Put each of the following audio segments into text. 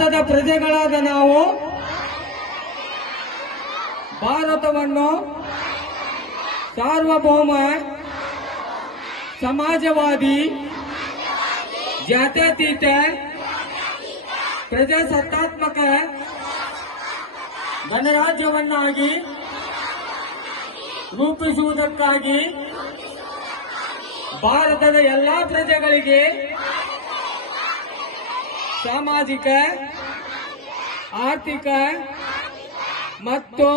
ಭಾರತದ ಪ್ರಜೆಗಳಾದ ನಾವು ಭಾರತವನ್ನು ಸಾರ್ವಭೌಮ ಸಮಾಜವಾದಿ ಜಾತ್ಯತೀತ ಪ್ರಜಾಸತ್ತಾತ್ಮಕ ಗಣರಾಜ್ಯವನ್ನಾಗಿ ರೂಪಿಸುವುದಕ್ಕಾಗಿ ಭಾರತದ ಎಲ್ಲಾ ಪ್ರಜೆಗಳಿಗೆ ಸಾಮಾಜಿಕ, ಆರ್ಥಿಕ ಮತ್ತು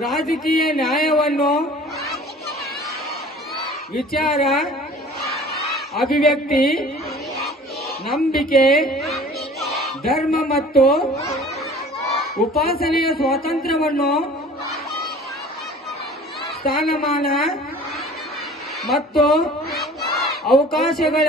ರಾಜಕೀಯ ನ್ಯಾಯವನ್ನು ವಿಚಾರ, ಅಭಿವ್ಯಕ್ತಿ, ನಂಬಿಕೆ, ಧರ್ಮ ಮತ್ತು ಉಪಾಸನೆಯ ಸ್ವಾತಂತ್ರ್ಯವನ್ನು ಸ್ಥಾನಮಾನ ಮತ್ತು ಅವಕಾಶಗಳ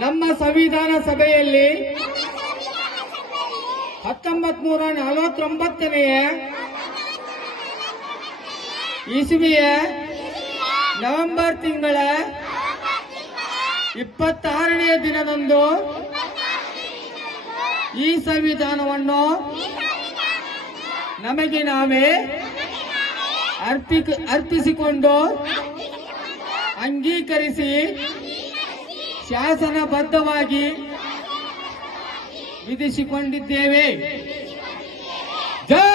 ನಮ್ಮ ಸಂವಿಧಾನ ಸಭೆಯಲ್ಲಿ ಹತ್ತೊಂಬತ್ ನೂರ ನಲವತ್ತೊಂಬತ್ತನೆಯ ಇಸುವಿಯ ನವೆಂಬರ್ ತಿಂಗಳ ಇಪ್ಪತ್ತಾರನೆಯ ದಿನದಂದು ಈ ಸಂವಿಧಾನವನ್ನು ನಮಗೆ ನಾವೇ ಅರ್ಪಿ ಅರ್ಪಿಸಿಕೊಂಡು ಅಂಗೀಕರಿಸಿ ಶಾಸನಬದ್ಧವಾಗಿ ವಿಧಿಸಿಕೊಂಡಿದ್ದೇವೆ. ಜೈ